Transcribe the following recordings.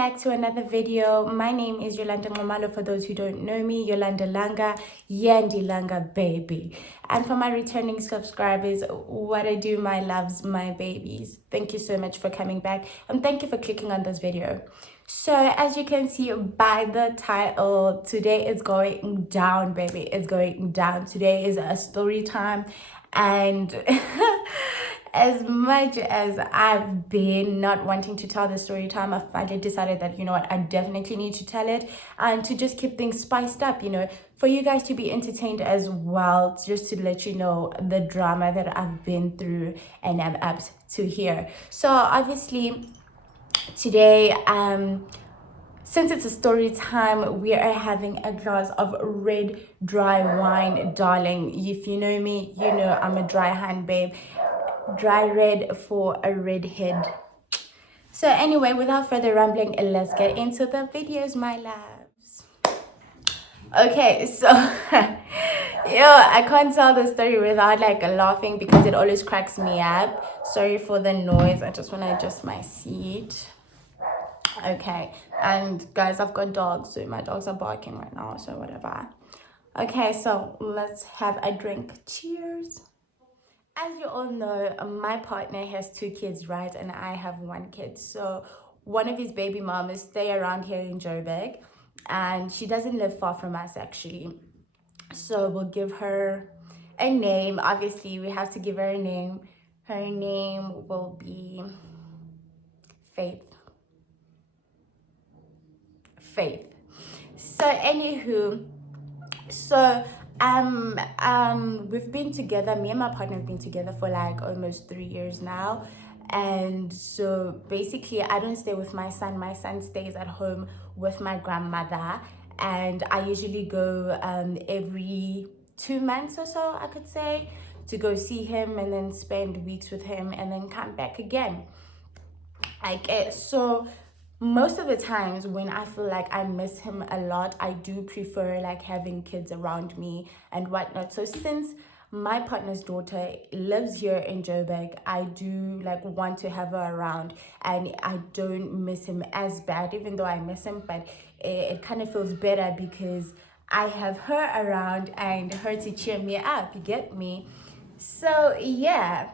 back to another video. My name is Yolanda Ngomalo. For those who don't know me, Yolanda Langa, Yandy Langa baby. And for my returning subscribers, what I do, my loves, my babies, thank you so much for coming back and thank you for clicking on this video. So as you can see by the title, today is going down, baby. It's going down. Today is a story time, and as much as I've been not wanting to tell the story time, I finally decided that, you know what, I definitely need to tell it, and to just keep things spiced up, you know, for you guys to be entertained as well, just to let you know the drama that I've been through and I'm up to here. So obviously today, since it's a story time, we are having a glass of red dry wine, darling. If you know me, you know I'm a dry hand babe. Dry red for a redhead. So anyway, without further rambling, let's get into the videos, my loves. Okay, so I can't tell the story without like laughing because it always cracks me up. Sorry for the noise. I just want to adjust my seat. Okay, and guys, I've got dogs, so my dogs are barking right now, so whatever. Okay, so let's have a drink. Cheers. As you all know, my partner has 2 kids, right? And I have 1 kid. So one of his baby mamas stay around here in Joburg, and she doesn't live far from us actually. So we'll give her a name. Obviously, we have to give her a name. Her name will be Faith. Faith. So anywho, we've been together, me and my partner have been together for like almost 3 years now. And so basically I don't stay with my son stays at home with my grandmother, and I usually go every 2 months or so, I could say, to go see him and then spend weeks with him and then come back again. So most of the times when I feel like I miss him a lot, I do prefer like having kids around me and whatnot. So since my partner's daughter lives here in Joburg, I do like want to have her around, and I don't miss him as bad, even though I miss him, but it kind of feels better because I have her around and her to cheer me up, you get me? So yeah,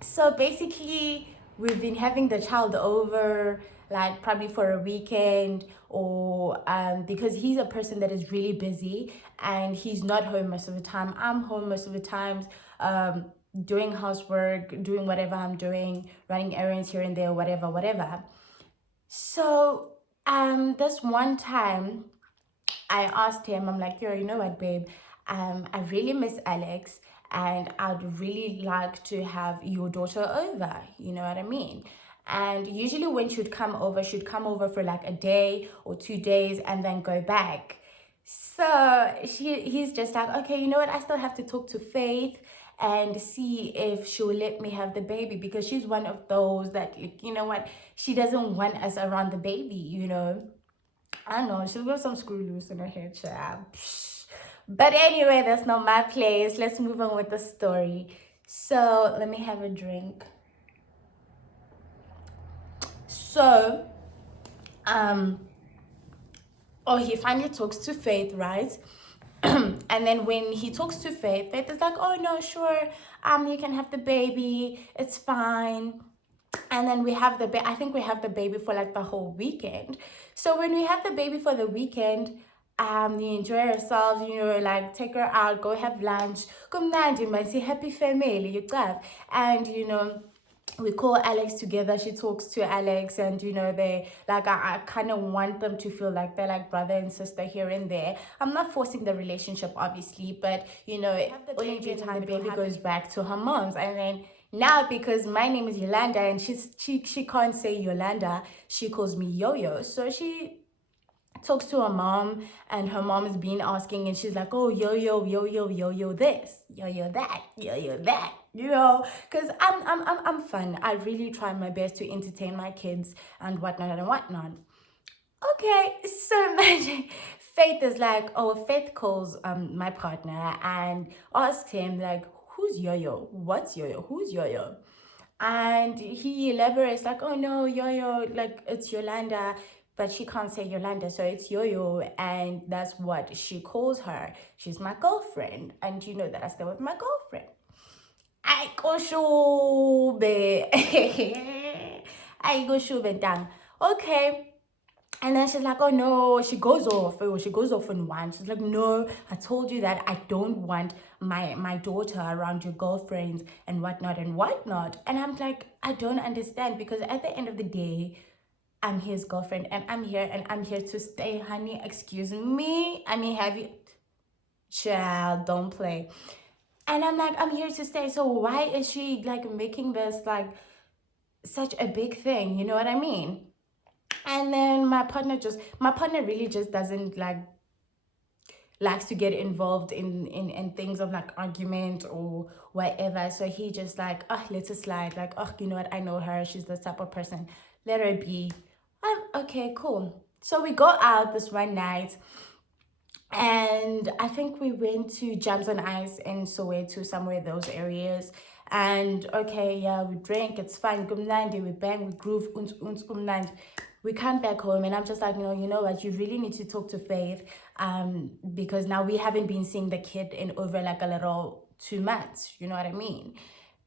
so basically we've been having the child over like probably for a weekend, or because he's a person that is really busy and he's not home most of the time. I'm home most of the times, doing housework, doing whatever I'm doing, running errands here and there, whatever. So this one time I asked him, I'm like, yo, you know what, babe, I really miss Alex, and I'd really like to have your daughter over, you know what I mean? And usually when she'd come over for like a day or 2 days and then go back. So he's just like, okay, you know what, I still have to talk to Faith and see if she'll let me have the baby, because she's one of those that, like, you know what, she doesn't want us around the baby, you know. I don't know, she's got some screw loose in her head, child. But anyway, that's not my place. Let's move on with the story. So let me have a drink. So, he finally talks to Faith, right? And then when he talks to Faith, Faith is like, oh no, sure, you can have the baby, it's fine. And then we have I think we have the baby for like the whole weekend. So when we have the baby for the weekend, we enjoy ourselves, you know, like take her out, go have lunch, come man, see happy family, you got. And you know, we call Alex together, she talks to Alex, and you know, they like, I kind of want them to feel like they're like brother and sister here and there. I'm not forcing the relationship obviously, but you know, only due time the baby goes back to her mom's. And then now, because my name is Yolanda and she can't say Yolanda, she calls me Yo-Yo. So she talks to her mom, and her mom has been asking, and she's like, oh, Yo-Yo, Yo-Yo, Yo-Yo this, Yo-Yo that, Yo-Yo that, you know, because I'm fun. I really try my best to entertain my kids and whatnot. Okay, so imagine Faith is like, oh, Faith calls my partner and asks him like, who's Yo-Yo? What's Yo-Yo? Who's Yo-Yo? And he elaborates like, oh no, Yo-Yo, like it's Yolanda, but she can't say Yolanda, so it's Yo-Yo, and that's what she calls her. She's my girlfriend, and you know that I stay with my girlfriend. I go shube. I go shube down. Okay. And then she's like, oh no, she goes off. Oh, she goes off in one. She's like, no, I told you that I don't want my daughter around your girlfriends and whatnot and whatnot. And I'm like, I don't understand, because at the end of the day, I'm his girlfriend and I'm here to stay, honey. Excuse me. I mean, have you, child, don't play. And I'm like, I'm here to stay. So why is she like making this like such a big thing? You know what I mean? And then my partner really just doesn't likes to get involved in things of like argument or whatever. So he just like, oh, let it slide. Like, oh, you know what? I know her. She's the type of person. Let her be. Okay, cool. So we go out this one night, and I think we went to Jams on Ice in Soweto, somewhere those areas. And okay, yeah, we drank, it's fine. Kumnandi, we bang, we groove, kumnandi. We come back home, and I'm just like, no, you know what? You really need to talk to Faith, because now we haven't been seeing the kid in over like a little 2 months. You know what I mean?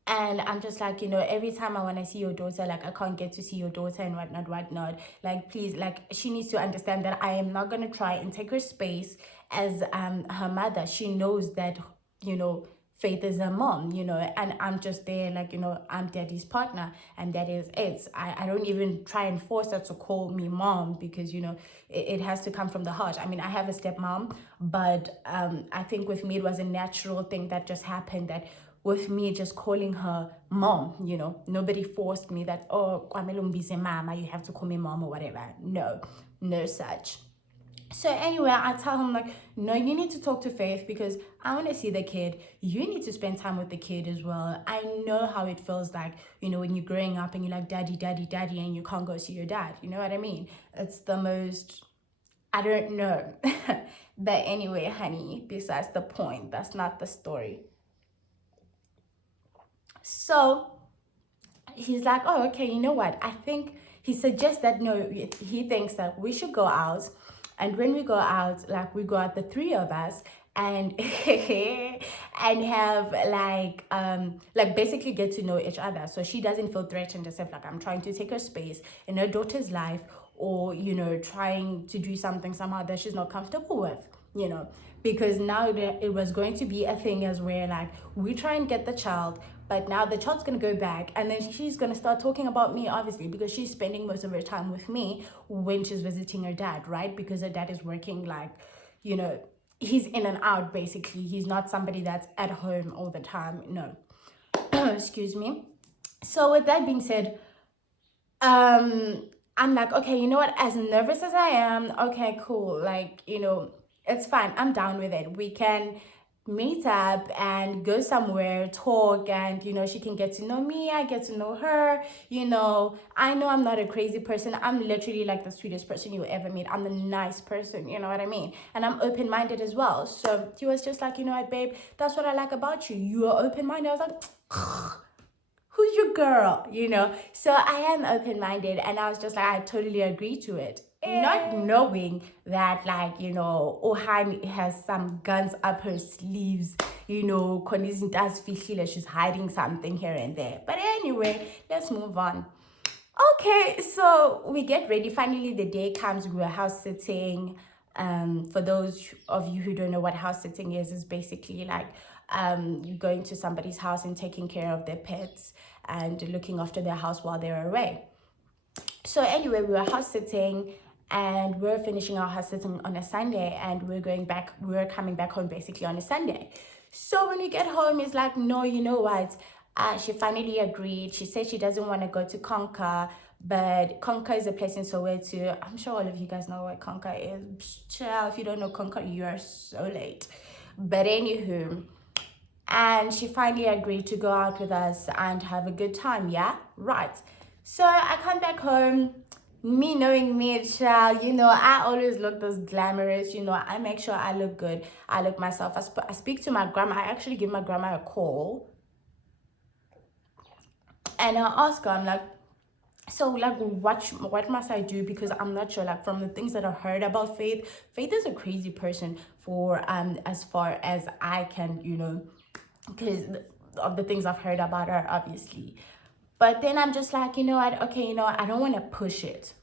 And I'm just like, you know, every time I want to see your daughter, like I can't get to see your daughter and whatnot. Like, please, like she needs to understand that I am not gonna try and take her space as her mother. She knows that, you know, Faith is her mom, you know, and I'm just there, like, you know, I'm daddy's partner, and that is it. I don't even try and force her to call me mom, because, you know, it has to come from the heart. I mean, I have a stepmom, but I think with me it was a natural thing that just happened, that with me just calling her mom, you know, nobody forced me that, oh, mama, you have to call me mom or whatever. No such. So anyway, I tell him like, no, you need to talk to Faith, because I want to see the kid. You need to spend time with the kid as well. I know how it feels like, you know, when you're growing up and you're like, daddy, daddy, daddy, and you can't go see your dad. You know what I mean? It's the most, I don't know. But anyway, honey, besides the point, that's not the story. So he's like, oh, okay, you know what? I think he suggests that, no, he thinks that we should go out. And when we go out, like we go out, the three of us, and and have like basically get to know each other, so she doesn't feel threatened as if like I'm trying to take her space in her daughter's life, or you know, trying to do something somehow that she's not comfortable with, you know, because now it was going to be a thing as where like we try and get the child, but now the child's gonna go back, and then she's gonna start talking about me, obviously, because she's spending most of her time with me when she's visiting her dad, right? Because her dad is working, like, you know, he's in and out basically. He's not somebody that's at home all the time. No. Excuse me. So with that being said, I'm like, okay, you know what? As nervous as I am, okay, cool. Like, you know, it's fine. I'm down with it. We can meet up and go somewhere, talk, and you know, she can get to know me, I get to know her. You know I'm not a crazy person. I'm literally like the sweetest person you ever meet. I'm the nice person, you know what I mean? And I'm open-minded as well. So he was just like, you know what, babe, that's what I like about you. You are open-minded. I was like, who's your girl, you know? So I am open-minded, and I was just like, I totally agree to it, not knowing that, like, you know, Ohani has some guns up her sleeves, you know, she's hiding something here and there. But anyway, let's move on. Okay, so we get ready. Finally, the day comes. We were house sitting. For those of you who don't know what house sitting is basically like going to somebody's house and taking care of their pets and looking after their house while they're away. So anyway, we were house sitting, and we're finishing our house sitting on a Sunday, and we're coming back home basically on a Sunday. So when we get home, it's like, no, you know what? She finally agreed. She said she doesn't want to go to Conca, but Conca is a place in Soweto. I'm sure all of you guys know what Conca is. Child, if you don't know Conca, you are so late. But anywho, and she finally agreed to go out with us and have a good time. Yeah, right. So I come back home, me knowing me, child, you know, I always look this glamorous, you know, I make sure I look good, I look myself. I speak to my grandma. I actually give my grandma a call, And I ask her, I'm like, so like what must I do, because I'm not sure, like from the things that I've heard about Faith is a crazy person, for as far as I can, because of the things I've heard about her, obviously. But then I'm just like, okay, I don't want to push it.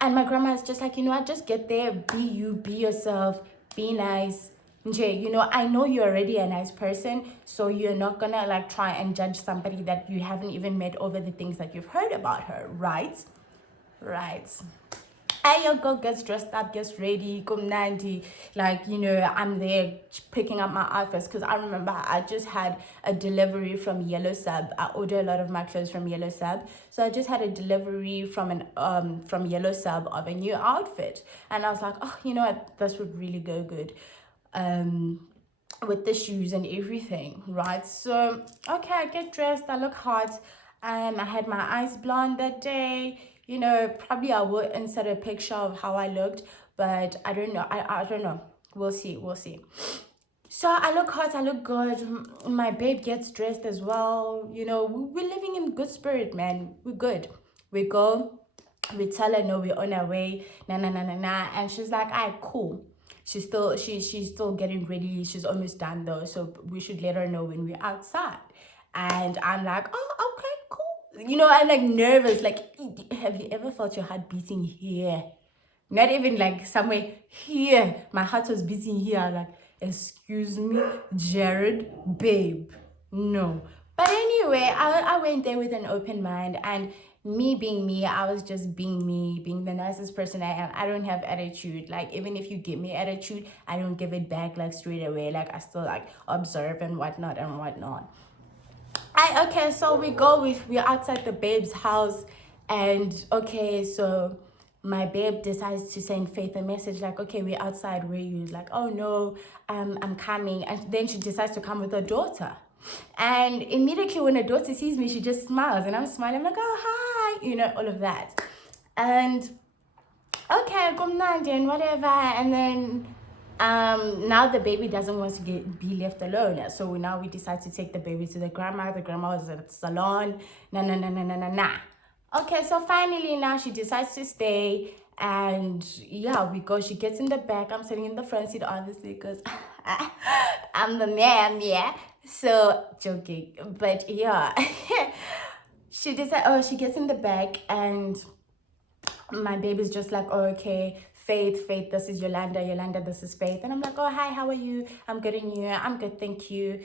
And my grandma is just like, I just get there, be you, be yourself, be nice. Jay, I know you're already a nice person, so you're not gonna like try and judge somebody that you haven't even met over the things that you've heard about her, right? Right. I go gets dressed up, gets ready, come Nandy. Like, I'm there picking up my outfits, because I remember I just had a delivery from Yellow Sub. I order a lot of my clothes from Yellow Sub. So I just had a delivery from Yellow Sub of a new outfit. And I was like, oh, you know what, this would really go good. With the shoes and everything, right? So okay, I get dressed, I look hot. I had my eyes blonde that day. Probably I will insert a picture of how I looked, but I don't know. I don't know. We'll see. So I look hot, I look good. My babe gets dressed as well. We're living in good spirit, man. We're good. We go, we tell her no, we're on our way, nah, and she's like, alright, cool. She's still getting ready. She's almost done though, so we should let her know when we're outside. And I'm like, oh, okay, cool. I'm like nervous. Like, have you ever felt your heart beating here? Not even like somewhere here. My heart was beating here. Like, excuse me, Jared, babe. No. But anyway, I went there with an open mind, and me being me, I was just being me, being the nicest person I am. I don't have attitude. Like, even if you give me attitude, I don't give it back like straight away. Like, I still like observe and whatnot. Okay, so we're outside the babe's house, and okay, so my babe decides to send Faith a message like, okay, we're outside, where you? Like, oh no, I'm coming. And then she decides to come with her daughter. And immediately when her daughter sees me, she just smiles, and I'm smiling. I'm like, oh hi, all of that. And okay, come Nandi and whatever. And then now the baby doesn't want to be left alone. So now we decide to take the baby to the grandma. The grandma was at the salon. Nah. Okay, so finally now she decides to stay. And yeah, we go. She gets in the back. I'm sitting in the front seat, obviously, because I'm the man, yeah. So joking. But yeah. She gets in the back, and my baby's just like, oh, okay, Faith, this is Yolanda, this is Faith. And I'm like, oh, hi, how are you? I'm good, and you? I'm good, thank you.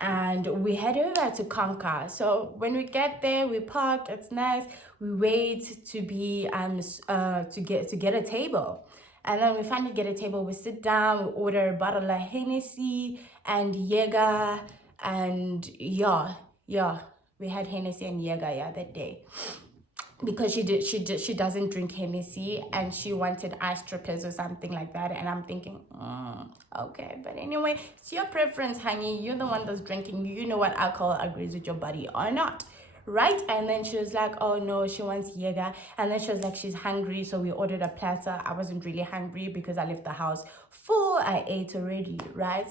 And we head over to Conquer. So when we get there, we park, it's nice. We wait to be to get a table. And then we finally get a table. We sit down, we order a bottle of Hennessy and Jaeger, and yeah, we had Hennessy and Jaeger, that day, because she doesn't drink Hennessy, and she wanted ice strippers or something like that. And I'm thinking, okay, but anyway, it's your preference, honey. You're the one that's drinking. You know what alcohol agrees with your body or not, right? And then she was like, oh no, she wants Jaeger. And then she was like, she's hungry, so we ordered a platter. I wasn't really hungry because I left the house full. I ate already, right?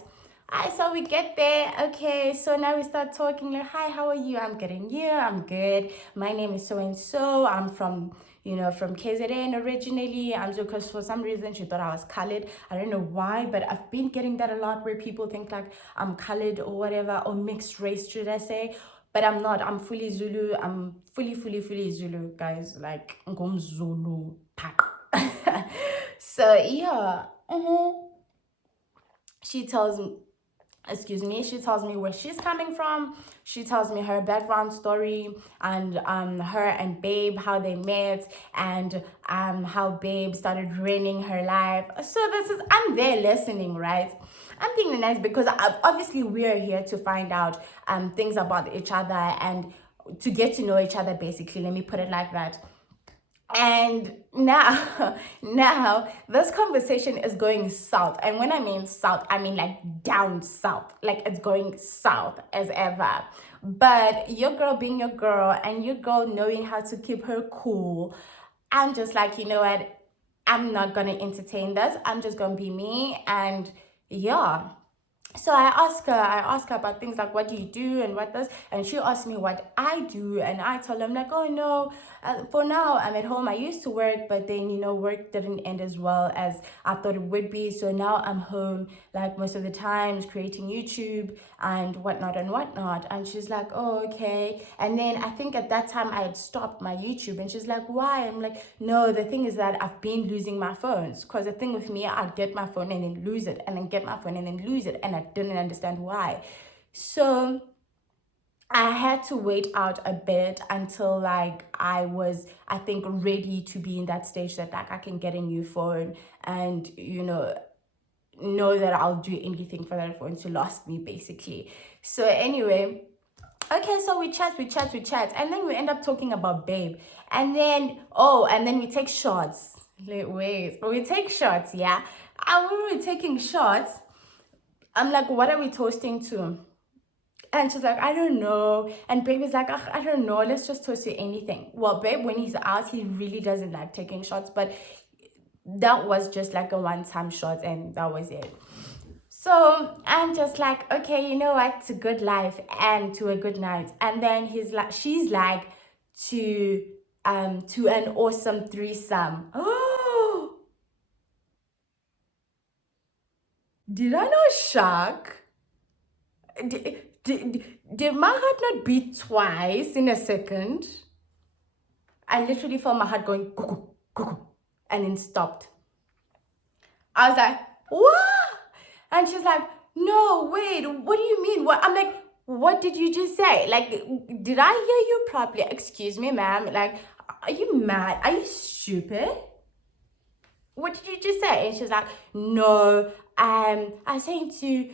So we get there. Okay, so now we start talking like, hi, how are you? I'm getting you. I'm good. My name is so and so. I'm from KZN originally. I'm so, because for some reason she thought I was colored. I don't know why, but I've been getting that a lot, where people think like I'm colored or whatever, or mixed race, should I say? But I'm not. I'm fully Zulu. I'm fully Zulu, guys. Like Ngom Zulu. So yeah. She tells me where she's coming from. She tells me her background story, and her and Babe, how they met, and how Babe started ruining her life. So I'm there listening, right? I'm being nice, because obviously we're here to find out things about each other and to get to know each other, basically. Let me put it like that. And now this conversation is going south. And when I mean south, I mean like down south. Like, it's going south as ever. But your girl being your girl, and your girl knowing how to keep her cool, I'm just like, you know what? I'm not gonna entertain this. I'm just gonna be me. And yeah. So I ask her about things like, what do you do and what does, and she asked me what I do, and I told her, I'm like, oh no, for now I'm at home. I used to work, but then work didn't end as well as I thought it would be. So now I'm home like most of the times, creating YouTube and whatnot and whatnot. And she's like, oh okay. And then I think at that time I had stopped my YouTube, and she's like, why? I'm like, no, the thing is that I've been losing my phones, because the thing with me, I'd get my phone and then lose it, and then get my phone and then lose it, and I didn't understand why. So I had to wait out a bit until like I was, I think, ready to be in that stage that like I can get a new phone, and know that I'll do anything for that phone to last me, basically. So anyway, okay, so we chat, and then we end up talking about babe, and then we take shots. Wait, we take shots, yeah. And when we were taking shots, I'm like, what are we toasting to? And she's like, I don't know. And babe is like, "Ugh, I don't know. Let's just toast to anything." Well, babe, when he's out, he really doesn't like taking shots, but that was just like a one-time shot, and that was it. So I'm just like, okay, you know what? To good life and to a good night. And then she's like, to an awesome threesome. Oh, did I not shock? Did my heart not beat twice in a second? I literally felt my heart going cuckoo, cuckoo, and then stopped. I was like, what? And she's like, no, wait, what do you mean? What? I'm like, what did you just say? Like, did I hear you properly? Excuse me, ma'am. Like, are you mad? Are you stupid? What did you just say? And she's like, no, I was saying to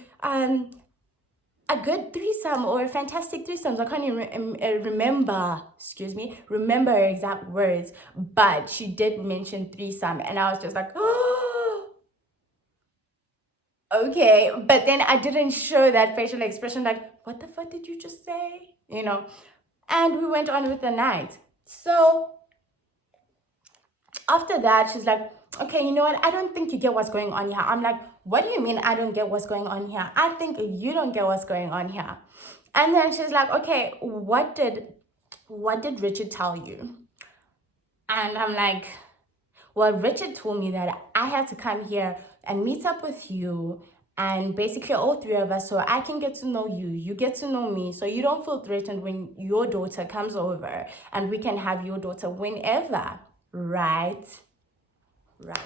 a good threesome or a fantastic threesome. I can't even remember, remember her exact words, but she did mention threesome, and I was just like, oh, okay. But then I didn't show that facial expression, like, what the fuck did you just say? And we went on with the night. So after that, she's like, okay, you know what? I don't think you get what's going on here. I'm like, what do you mean I don't get what's going on here? I think you don't get what's going on here. And then she's like, okay, what did Richard tell you? And I'm like, well, Richard told me that I had to come here and meet up with you, and basically all three of us, so I can get to know you, you get to know me, so you don't feel threatened when your daughter comes over, and we can have your daughter whenever, right? Right.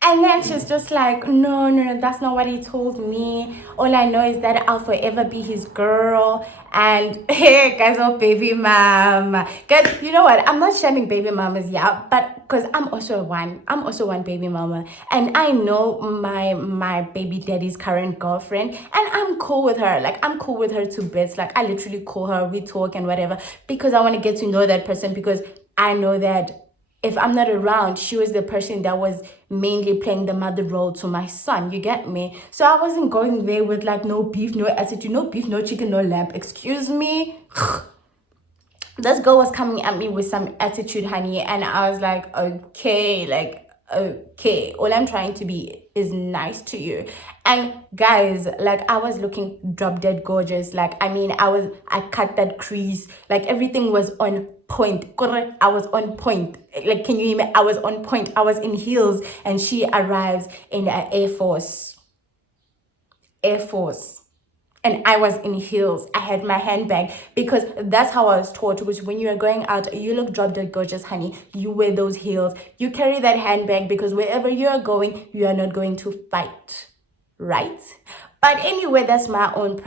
And then she's just like, no, no, no, that's not what he told me. All I know is that I'll forever be his girl. And hey, guys, oh, baby mama. Guys, you know what? I'm not shaming baby mamas, yeah, but because I'm also one baby mama. And I know my baby daddy's current girlfriend, and I'm cool with her. Like, I'm cool with her to bits. Like, I literally call her, we talk and whatever, because I want to get to know that person, because I know that if I'm not around, she was the person that was mainly playing the mother role to my son. You get me? So I wasn't going there with like no beef, no attitude, no beef, no chicken, no lamb. Excuse me. This girl was coming at me with some attitude, honey, and I was like, okay, okay, all I'm trying to be is nice to you. And guys, like, I was looking drop dead gorgeous. Like, I mean, I cut that crease, like everything was on point. I was on point. Like, can you imagine? I was on point. I was in heels, and she arrives in an Air Force, and I was in heels. I had my handbag, because that's how I was taught. Because when you are going out, you look drop dead gorgeous, honey. You wear those heels. You carry that handbag, because wherever you are going, you are not going to fight, right? But anyway, that's my own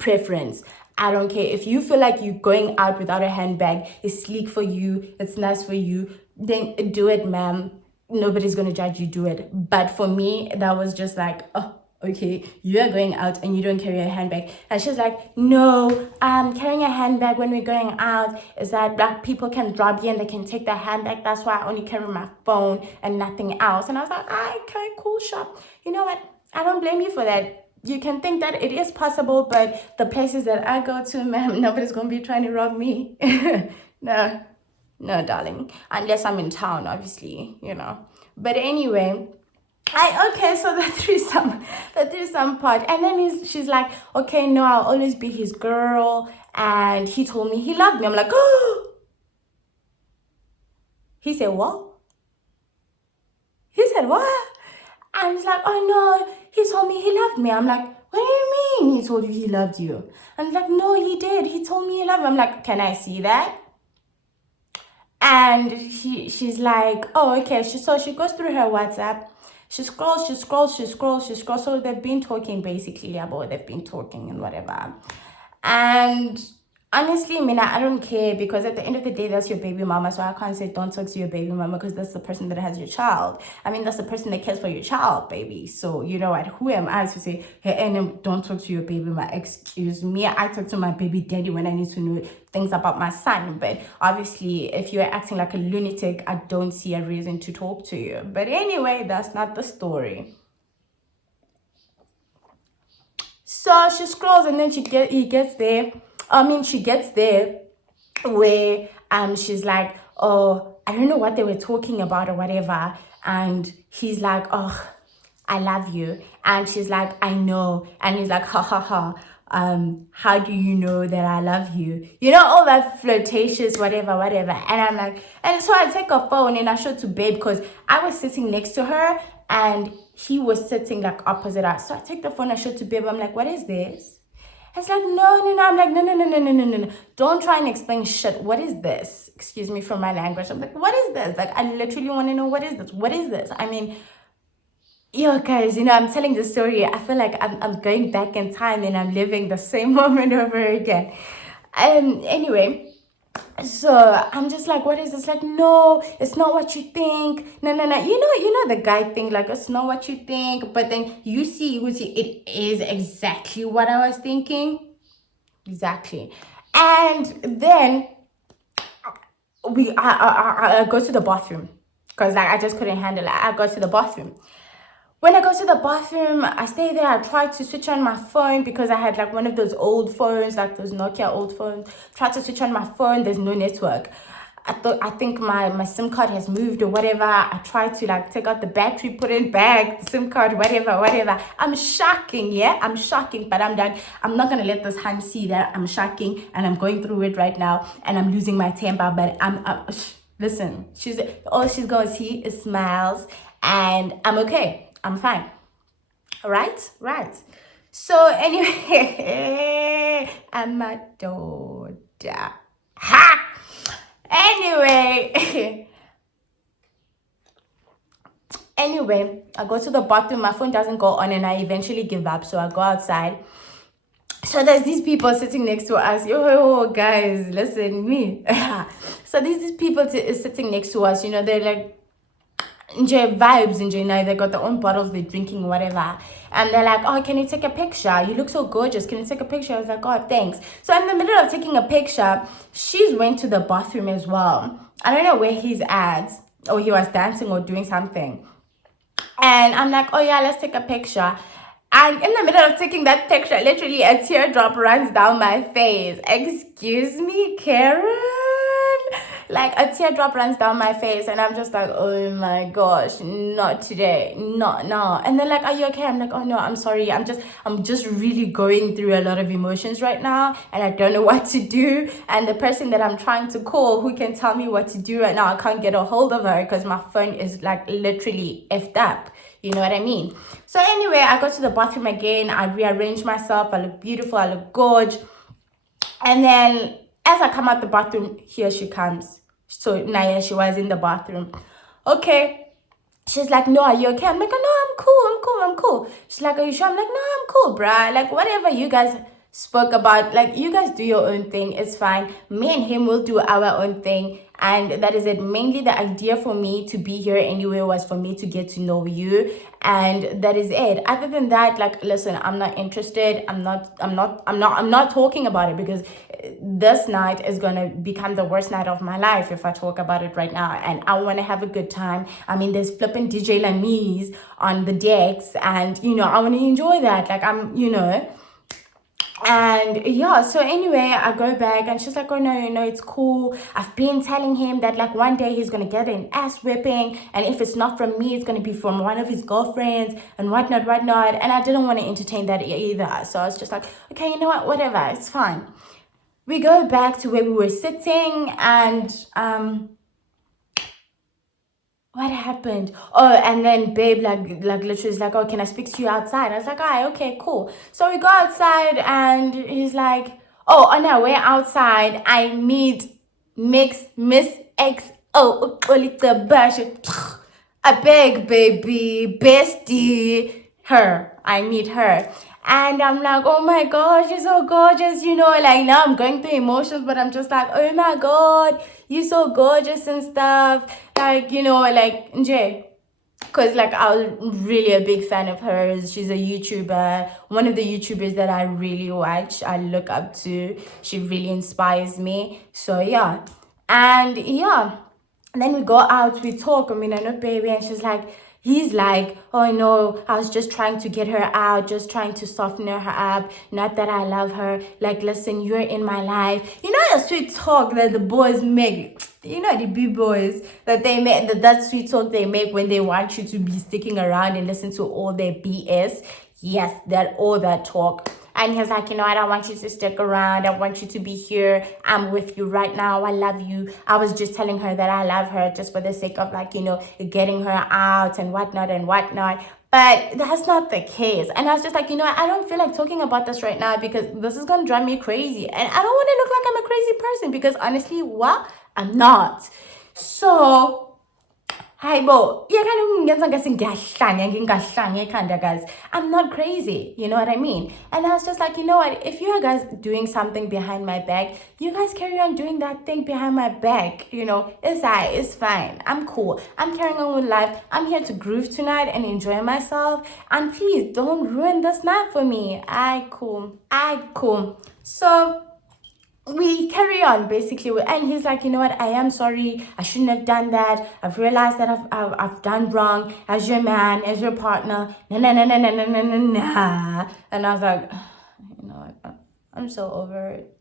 preference. I don't care if you feel like you going out without a handbag. It's sleek for you. It's nice for you. Then do it, ma'am. Nobody's gonna judge you. Do it. But for me, that was just like, oh, okay, you are going out and you don't carry a handbag. And she's like, no, carrying a handbag when we're going out is that black people can rob you and they can take the handbag. That's why I only carry my phone and nothing else. And I was like, okay, cool, shop. You know what? I don't blame you for that. You can think that it is possible, but the places that I go to, ma'am, nobody's gonna be trying to rob me. No, no, darling. Unless I'm in town, obviously, But anyway, Okay, so the threesome part, and then she's like, okay, no, I'll always be his girl, and he told me he loved me. I'm like, oh, he said what? He said what? And he's like, oh no, he told me he loved me. I'm like, what do you mean he told you he loved you? And he's like, no, he did. He told me he loved me. I'm like, can I see that? And she's like, oh, okay. So she goes through her WhatsApp. She scrolls, she scrolls, she scrolls, she scrolls. So they've been talking basically about they've been talking and whatever. And honestly, I mean, I don't care because at the end of the day, that's your baby mama. So I can't say don't talk to your baby mama because that's the person that has your child. I mean, that's the person that cares for your child, baby. So you know what? Who am I to say, hey, and don't talk to your baby mama? Excuse me. I talk to my baby daddy when I need to know things about my son. But obviously, if you're acting like a lunatic, I don't see a reason to talk to you. But anyway, that's not the story. So she scrolls and then he gets there. She gets there where she's like, oh, I don't know what they were talking about or whatever. And he's like, oh, I love you. And she's like, I know. And he's like, ha ha ha. How do you know that I love you? You know, all that flirtatious, whatever, whatever. And I'm like, and so I take a phone and I show to babe because I was sitting next to her and he was sitting like opposite us. So I take the phone, I show to babe. I'm like, what is this? It's like, no, no, no. I'm like, no, no, no, no, no, no, no, no. Don't try and explain shit. What is this? Excuse me for my language. I'm like, what is this? Like, I literally want to know what is this? What is this? I mean, yo, guys, I'm telling the story. I feel like I'm going back in time and I'm living the same moment over again. Anyway, so I'm just like, what is this? Like, no, it's not what you think. No, no, no. You know the guy thing, like it's not what you think, but then you see, it is exactly what I was thinking. Exactly. And then I go to the bathroom because like I just couldn't handle it. I go to the bathroom. When I go to the bathroom, I stay there. I try to switch on my phone because I had like one of those old phones, like those Nokia old phones. Try to switch on my phone. There's no network. I think my SIM card has moved or whatever. I try to like take out the battery, put it back, the SIM card, whatever. I'm shocking, yeah? I'm shocking, but I'm like, I'm not gonna let this hand see that I'm shocking and I'm going through it right now and I'm losing my temper, but listen, all she's gonna see is smiles and I'm okay. I'm fine. Right. So anyway, I'm a daughter. Ha! Anyway, anyway, I go to the bathroom. My phone doesn't go on, and I eventually give up. So I go outside. So there's these people sitting next to us. Yo, guys, listen, me. So these people sitting next to us. They're like enjoy vibes, they got their own bottles, they're drinking whatever, and they're like, oh, can you take a picture, you look so gorgeous, can you take a picture? I was like, oh, thanks. So in the middle of taking a picture, she's went to the bathroom as well. I don't know where he's at, or he was dancing or doing something, and I'm like, oh yeah, let's take a picture. And in the middle of taking that picture, literally a teardrop runs down my face. Excuse me, Karen? Like a teardrop runs down my face and I'm just like, oh my gosh, not today, not now. And they're like, are you okay? I'm like, oh no, I'm sorry. I'm just really going through a lot of emotions right now and I don't know what to do. And the person that I'm trying to call who can tell me what to do right now, I can't get a hold of her because my phone is like literally effed up. You know what I mean? So anyway, I go to the bathroom again. I rearrange myself. I look beautiful. I look gorgeous. And then as I come out the bathroom, here she comes. So Naya, she was in the bathroom. Okay. She's like, no, are you okay? I'm like, oh, no, I'm cool. She's like, are you sure? I'm like, no, I'm cool, bruh. Like, whatever you guys spoke about, like, you guys do your own thing. It's fine. Me and him will do our own thing. And that is it. Mainly the idea for me to be here anyway was for me to get to know you. And that is it. Other than that, like, listen, I'm not interested. I'm not talking about it because this night is gonna become the worst night of my life if I talk about it right now. And I want to have a good time. I mean, there's flipping DJ Lamise on the decks, and I want to enjoy that. Like, And yeah, so anyway, I go back and she's like, oh no, it's cool. I've been telling him that like one day he's gonna get an ass whipping, and if it's not from me, it's gonna be from one of his girlfriends and whatnot. And I didn't want to entertain that either. So I was just like, okay, you know what, whatever, it's fine. We go back to where we were sitting, and what happened? Oh, and then babe like literally is like, oh, can I speak to you outside? I was like, ah, okay, cool. So we go outside and he's like, oh, on our way outside, I meet Miss XO. I beg, baby, bestie, her. I meet her. And I'm like, oh my gosh, you're so gorgeous, like now I'm going through emotions, but I'm just like, oh my god, you're so gorgeous and stuff. Like, like, Jay. Because, like, I was really a big fan of hers. She's a YouTuber, one of the YouTubers that I really watch, I look up to. She really inspires me. So, yeah. And, yeah. And then we go out, we talk. I mean, I know, baby. And he's like, oh no, I was just trying to get her out, just trying to soften her up. Not that I love her. Like, listen, you're in my life. You know the sweet talk that the boys make. You know the big boys that they make, that sweet talk they make when they want you to be sticking around and listen to all their BS. Yes, that all that talk. And he's like, I don't want you to stick around. I want you to be here. I'm with you right now. I love you. I was just telling her that I love her just for the sake of like, getting her out and whatnot. But that's not the case. And I was just like, I don't feel like talking about this right now because this is going to drive me crazy. And I don't want to look like I'm a crazy person because honestly, what? I'm not. So hi, bo. Yeah, guys. I'm not crazy. You know what I mean? And I was just like, you know what? If you are guys doing something behind my back, you guys carry on doing that thing behind my back. It's fine. I'm cool. I'm carrying on with life. I'm here to groove tonight and enjoy myself. And please don't ruin this night for me. I cool. So we carry on basically, and he's like, you know what, I am sorry, I shouldn't have done that. I've realized that I've done wrong as your man, as your partner. Nah. And I was like, you know what, I'm so over it.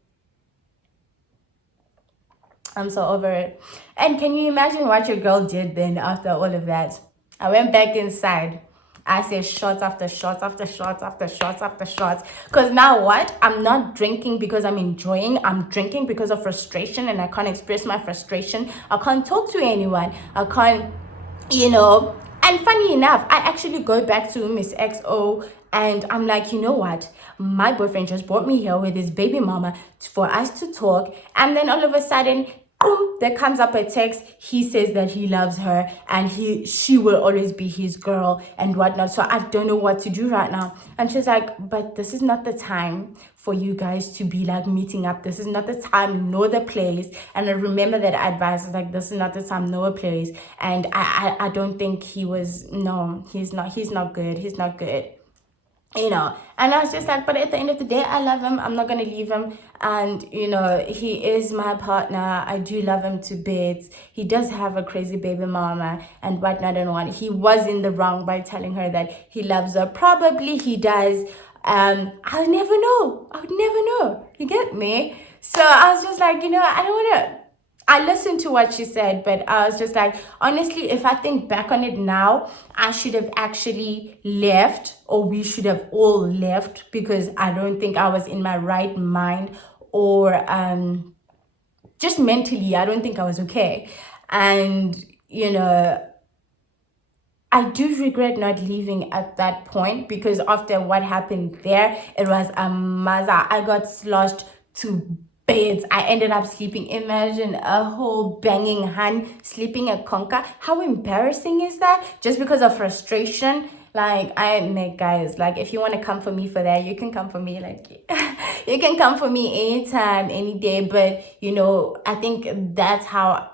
And can you imagine what your girl did then after all of that? I went back inside. I said shots after shots after shots after shots after shots. Because now what? I'm not drinking because I'm enjoying. I'm drinking because of frustration and I can't express my frustration. I can't talk to anyone. I can't, And funny enough, I actually go back to Miss XO and I'm like, you know what? My boyfriend just brought me here with his baby mama for us to talk. And then all of a sudden, boom, there comes up a text. He says that he loves her and she will always be his girl and whatnot. So I don't know what to do right now. And she's like, but this is not the time for you guys to be like meeting up. This is not the time nor the place. And I remember that advice, like, this is not the time nor place. And I don't think he's not good. He's not good. And I was just like, but at the end of the day, I love him. I'm not gonna leave him. And he is my partner. I do love him to bits. He does have a crazy baby mama and whatnot and what. He was in the wrong by telling her that he loves her. Probably he does. I'll never know. I would never know. You get me? So I was just like, I don't wanna. I listened to what she said, but I was just like, honestly, if I think back on it now, I should have actually left, or we should have all left, because I don't think I was in my right mind, or just mentally, I don't think I was okay. And, I do regret not leaving at that point, because after what happened there, it was a maza. I got sloshed to beds. I ended up sleeping. Imagine a whole banging hand sleeping at Conca. How embarrassing is that? Just because of frustration. Like, I admit, guys, like, if you want to come for me for that, you can come for me. Like, you can come for me anytime, any day. But, I think that's how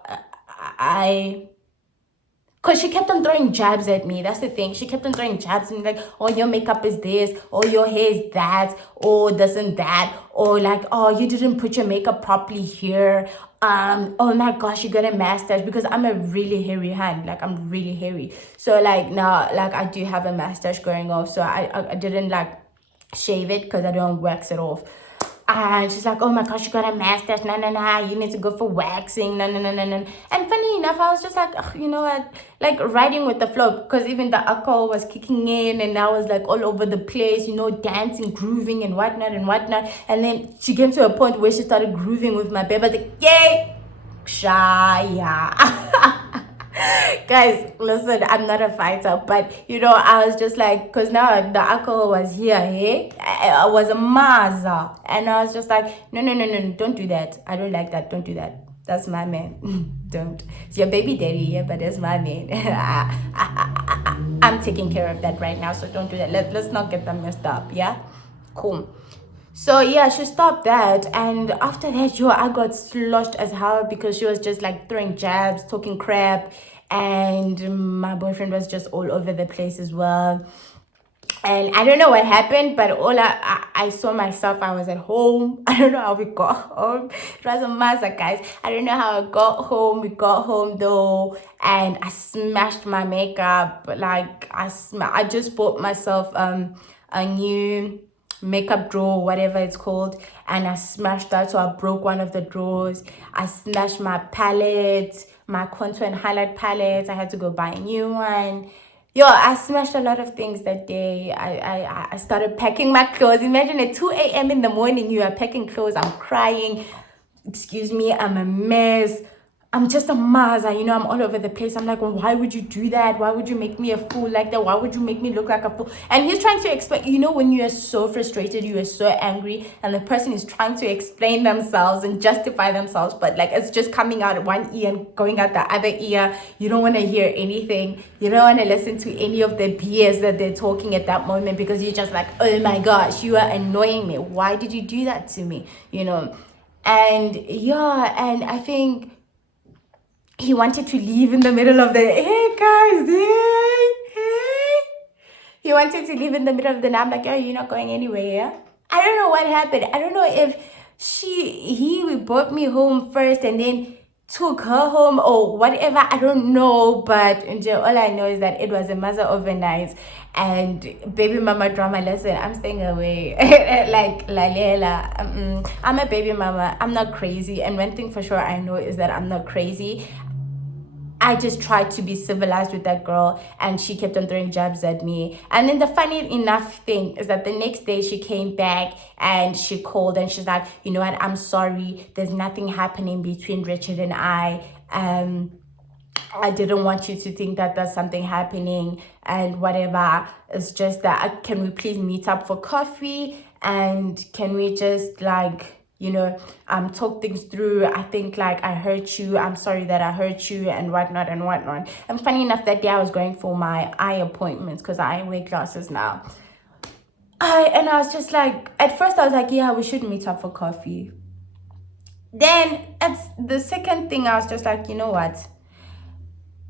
I because she kept on throwing jabs at me. That's the thing. She kept on throwing jabs at me, like, oh, your makeup is this, or your hair is that, or this and that, or like, oh, you didn't put your makeup properly here. Oh my gosh, you got a mustache, because I'm a really hairy hand. Like, I'm really hairy. So like now, like, I do have a mustache going off. So I didn't like shave it because I don't wax it off. And she's like, oh my gosh, you got a mustache, nah, you need to go for waxing, no. And funny enough, I was just like, ugh, you know what, like riding with the flow, because even the alcohol was kicking in and I was like all over the place, you know, dancing, grooving and whatnot. And then she came to a point where she started grooving with my baby. I was like, yay, Shaya. Guys, listen, I'm not a fighter, but you know, I was just like, because now the alcohol was here, hey? I was a maza, and I was just like, no, don't do that. I don't like that. Don't do that. That's my man. Don't. It's your baby daddy, yeah, but that's my man. I'm taking care of that right now, so don't do that. Let's not get them messed up, yeah? Cool. So yeah, she stopped that, and after that, yo, I got sloshed as hell because she was just like throwing jabs, talking crap, and my boyfriend was just all over the place as well. And I don't know what happened, but all I saw myself, I was at home. I don't know how we got home. It was a massacre, guys. I don't know how I got home. We got home though, and I smashed my makeup. Like I just bought myself a new makeup drawer, whatever it's called, and I smashed that. So I broke one of the drawers. I smashed my palette, my contour and highlight palette. I had to go buy a new one. Yo, I smashed a lot of things that day. I started packing my clothes. Imagine at 2 a.m. in the morning, you are packing clothes. I'm crying. Excuse me, I'm a mess. I'm just a maza, you know, I'm all over the place. I'm like, well, why would you do that? Why would you make me a fool like that? Why would you make me look like a fool? And he's trying to explain, you know, when you are so frustrated, you are so angry, and the person is trying to explain themselves and justify themselves, but like it's just coming out one ear and going out the other ear. You don't want to hear anything. You don't want to listen to any of the BS that they're talking at that moment, because you're just like, oh my gosh, you are annoying me. Why did you do that to me? You know? And yeah, and I think he wanted to leave in the middle of the, hey guys, hey. He wanted to leave in the middle of the night. I'm like, oh, you're not going anywhere. I don't know what happened. I don't know if he brought me home first and then took her home or whatever. I don't know. But all I know is that it was a mother overnight and baby mama drama lesson. I'm staying away. Like Lalela. I'm a baby mama. I'm not crazy. And one thing for sure I know is that I'm not crazy. I just tried to be civilized with that girl, and she kept on throwing jabs at me. And then the funny enough thing is that the next day she came back and she called and she's like, you know what, I'm sorry. There's nothing happening between Richard and I. I didn't want you to think that there's something happening and whatever. It's just that, can we please meet up for coffee? And can we just like, you know, talk things through. I think like I hurt you. I'm sorry that I hurt you and whatnot. And funny enough, that day I was going for my eye appointments because I wear glasses now. And I was just like, at first I was like, yeah, we should meet up for coffee. Then at the second thing, I was just like, you know what?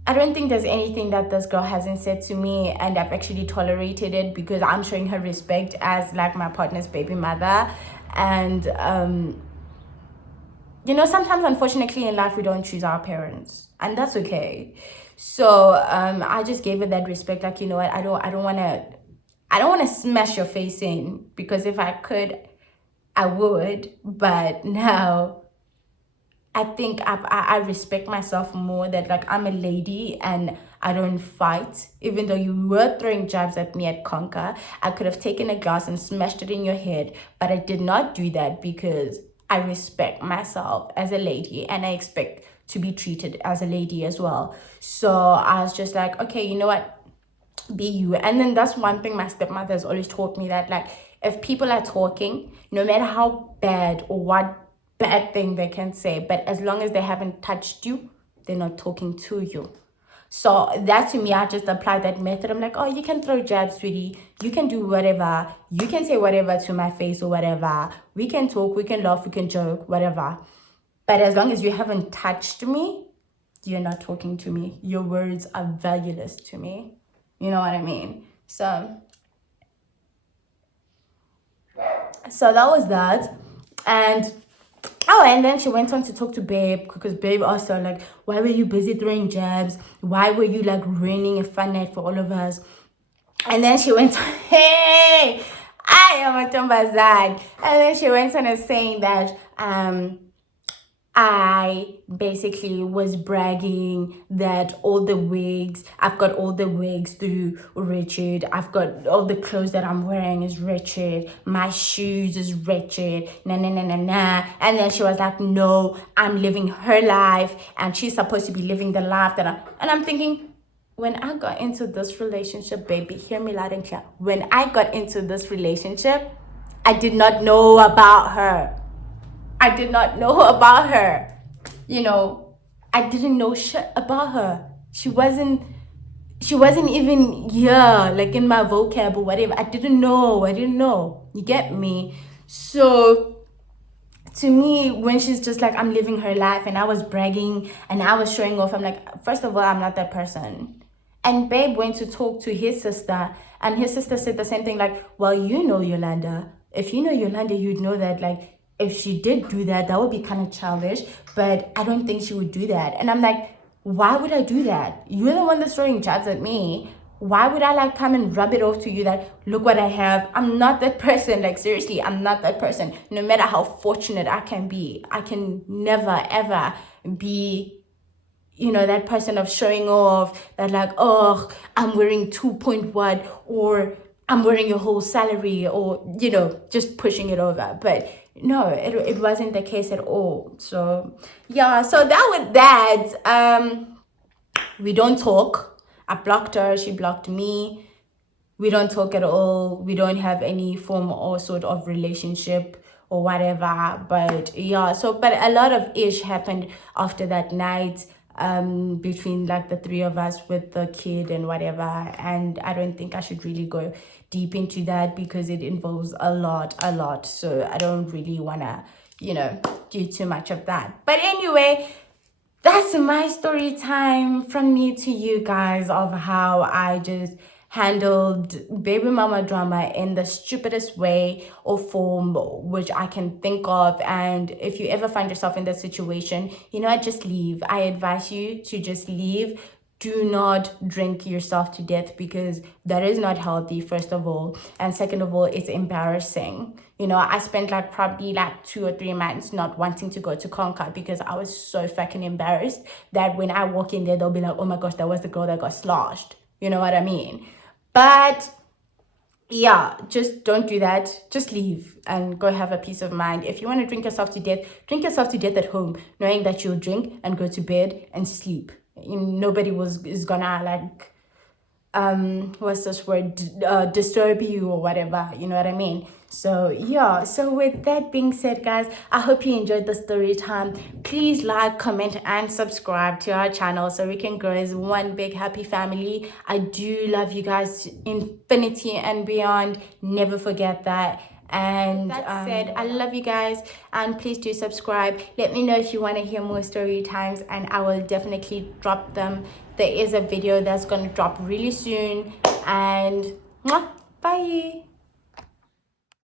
I don't think there's anything that this girl hasn't said to me, and I've actually tolerated it because I'm showing her respect as like my partner's baby mother. And you know, sometimes unfortunately in life we don't choose our parents, and that's okay. So I just gave her that respect, like, you know what, I don't want to smash your face in, because if I could I would, but now I think I respect myself more, that like I'm a lady and I don't fight. Even though you were throwing jabs at me at Conquer, I could have taken a glass and smashed it in your head, but I did not do that because I respect myself as a lady and I expect to be treated as a lady as well. So I was just like, okay, you know what? Be you. And then that's one thing my stepmother has always taught me, that like if people are talking, no matter how bad or what bad thing they can say, but as long as they haven't touched you, they're not talking to you. So that, to me, I just applied that method. I'm like, oh, you can throw jabs, sweetie. You can do whatever. You can say whatever to my face or whatever. We can talk, we can laugh, we can joke, whatever. But as long as you haven't touched me, you're not talking to me. Your words are valueless to me. You know what I mean? So that was that. And then she went on to talk to Babe, because Babe asked her, like, why were you busy throwing jabs? Why were you, like, ruining a fun night for all of us? And then she went, hey, I am a tombazan. And then she went on and saying that I basically was bragging that I've got all the wigs through Richard. I've got all the clothes that I'm wearing is Richard. My shoes is Richard. Na na na na na. And then she was like, no, I'm living her life and she's supposed to be living the life and I'm thinking, when I got into this relationship, baby, hear me loud and clear. When I got into this relationship, I did not know about her. I did not know about her. I didn't know shit about her. She wasn't even here, like in my vocab or whatever. I didn't know. You get me? So to me, when she's just like, I'm living her life and I was bragging and I was showing off, I'm like, first of all, I'm not that person. And babe went to talk to his sister, and his sister said the same thing, like, well, Yolanda. If you know Yolanda, you'd know that, like, if she did do that, that would be kind of childish, but I don't think she would do that. And I'm like, why would I do that? You're the one that's throwing jabs at me. Why would I like come and rub it off to you that look what I have? I'm not that person. Like, seriously, I'm not that person. No matter how fortunate I can be, I can never ever be that person of showing off, that like, oh, I'm wearing 2.1 or I'm wearing your whole salary, or just pushing it over. But no, it wasn't the case at all. So yeah, so that was that. We don't talk. I blocked her, she blocked me. We don't talk at all. We don't have any form or sort of relationship or whatever. But yeah, but a lot of ish happened after that night, between like the three of us with the kid and whatever. And I don't think I should really go deep into that because it involves a lot. So I don't really wanna, do too much of that. But anyway, that's my story time from me to you guys of how I just handled baby mama drama in the stupidest way or form which I can think of. And if you ever find yourself in that situation, just leave. I advise you to just leave. Do not drink yourself to death because that is not healthy, first of all. And second of all, it's embarrassing. I spent probably 2 or 3 months not wanting to go to Concord because I was so fucking embarrassed that when I walk in there, they'll be like, oh my gosh, that was the girl that got sloshed. You know what I mean? But yeah, just don't do that. Just leave and go have a peace of mind. If you want to drink yourself to death at home, knowing that you'll drink and go to bed and sleep. Nobody is gonna what's this word, disturb you or whatever, you know what I mean? So yeah, so with that being said, guys, I hope you enjoyed the story time. Please like, comment and subscribe to our channel so we can grow as one big happy family. I do love you guys infinity and beyond. Never forget that. And that said, I love you guys, and please do subscribe. Let me know if you want to hear more story times, and I will definitely drop them. There is a video that's going to drop really soon, and bye.